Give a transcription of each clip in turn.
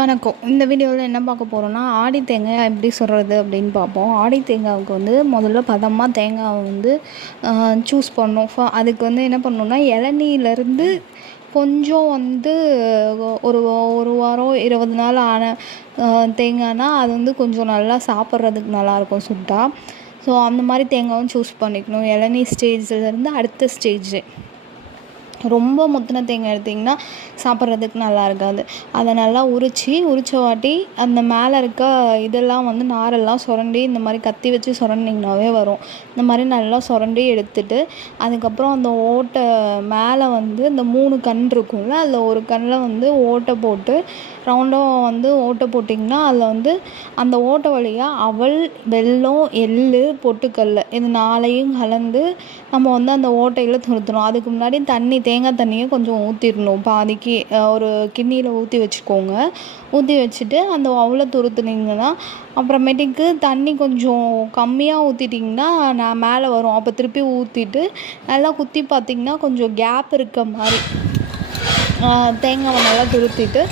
வணக்கம். இந்த வீடியோவில் என்ன பார்க்க போகிறோன்னா, ஆடி தேங்காய் எப்படி சுடுறது அப்படின்னு பார்ப்போம். ஆடி தேங்காவுக்கு வந்து முதல்ல பதமாக தேங்காவை வந்து சூஸ் பண்ணணும். அதுக்கு வந்து என்ன பண்ணணுன்னா, இளநீலேருந்து கொஞ்சம் வந்து ஒரு ஒரு வாரம் 20 நாள் ஆன தேங்காய்னா அது வந்து கொஞ்சம் நல்லா சாப்பிட்றதுக்கு நல்லாயிருக்கும் சுட்டா. ஸோ அந்த மாதிரி தேங்காவும் சூஸ் பண்ணிக்கணும். இளநீ ஸ்டேஜ்லேருந்து அடுத்த ஸ்டேஜ் ரொம்ப முத்தின தேங்காய் எடுத்திங்கன்னா சாப்பிட்றதுக்கு நல்லா இருக்காது. அதை நல்லா உரித்த வாட்டி அந்த மேலே இருக்க இதெல்லாம் வந்து நாரெல்லாம் சுரண்டி இந்த மாதிரி கத்தி வச்சு சுரண்டிங்கனாவே வரும். இந்த மாதிரி நல்லா சுரண்டி எடுத்துட்டு அதுக்கப்புறம் அந்த ஓட்டை மேலே வந்து இந்த 3 கண் இருக்கும்ல, அதில் ஒரு கண்ணில் வந்து ஓட்டை போட்டு ரவுண்டாக வந்து ஓட்டை போட்டிங்கன்னா அதில் வந்து அந்த ஓட்டை வழியாக அவல், வெல்லம், எள், பொட்டுக்கடல இது 4ஐயும் கலந்து நம்ம வந்து அந்த ஓட்டையில் துருத்தணும். அதுக்கு முன்னாடி தேங்காய் தண்ணியை கொஞ்சம் ஊற்றிடணும். பாதிக்கு ஒரு கிண்ணியில் ஊற்றி வச்சுக்கோங்க. ஊற்றி வச்சுட்டு அந்த அவலை துருத்துனீங்கன்னா அப்புறமேட்டுக்கு தண்ணி கொஞ்சம் கம்மியாக ஊற்றிட்டிங்கன்னா நான் மேலே வரும். அப்போ திருப்பி ஊற்றிட்டு நல்லா குத்தி பார்த்திங்கன்னா கொஞ்சம் கேப் இருக்க மாதிரி தேங்காவை நல்லா துருத்திட்டு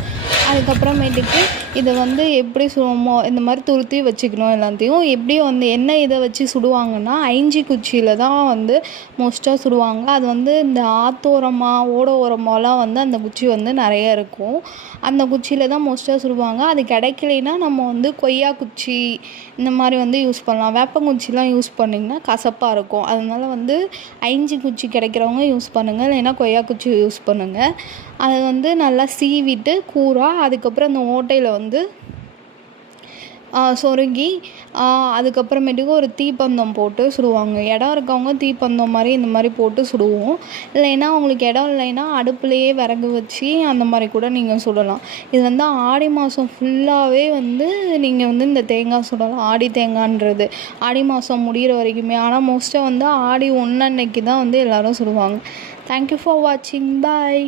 அதுக்கப்புறமேட்டுக்கு இதை வந்து எப்படி சுடுவோமோ இந்த மாதிரி துருத்தி வச்சுக்கணும். எல்லாத்தையும் எப்படி வந்து என்ன இதை வச்சு சுடுவாங்கன்னா, ஐஞ்சி குச்சியில் தான் வந்து மோஸ்ட்டாக சுடுவாங்க. அது வந்து இந்த ஆத்தோரமாக ஓட ஓரமாலாம் வந்து அந்த குச்சி வந்து நிறைய இருக்கும். அந்த குச்சியில் தான் மோஸ்ட்டாக சுடுவாங்க. அது கிடைக்கலைன்னா நம்ம வந்து கொய்யா குச்சி இந்த மாதிரி வந்து யூஸ் பண்ணலாம். வேப்பங்குச்சிலாம் யூஸ் பண்ணிங்கன்னா கசப்பாக இருக்கும். அதனால வந்து ஐஞ்சி குச்சி கிடைக்கிறவங்க யூஸ் பண்ணுங்கள், இல்லைன்னா கொய்யா குச்சி யூஸ் பண்ணுங்கள். அதை வந்து நல்லா சீவிட்டு அதுக்கப்புறம் அந்த ஓட்டையில் வந்து சொருகி அதுக்கப்புறமேட்டுக்கு ஒரு தீப்பந்தம் போட்டு சுடுவாங்க. இடம் இருக்கவங்க தீப்பந்தம் மாதிரி இந்த மாதிரி போட்டு சுடுவோம். இல்லைன்னா உங்களுக்கு இடம் இல்லைன்னா அடுப்புலையே விறகு வச்சு அந்த மாதிரி கூட நீங்கள் சுடலாம். இது வந்து ஆடி மாதம் ஃபுல்லாகவே வந்து நீங்கள் வந்து இந்த தேங்காய் சுடலாம். ஆடி தேங்காய்ன்றது ஆடி மாதம் முடிகிற வரைக்குமே. ஆனால் மோஸ்ட்டாக வந்து ஆடி 1 அன்னைக்கு தான் வந்து எல்லோரும் சுடுவாங்க. தேங்க்யூ ஃபார் வாட்சிங். பாய்.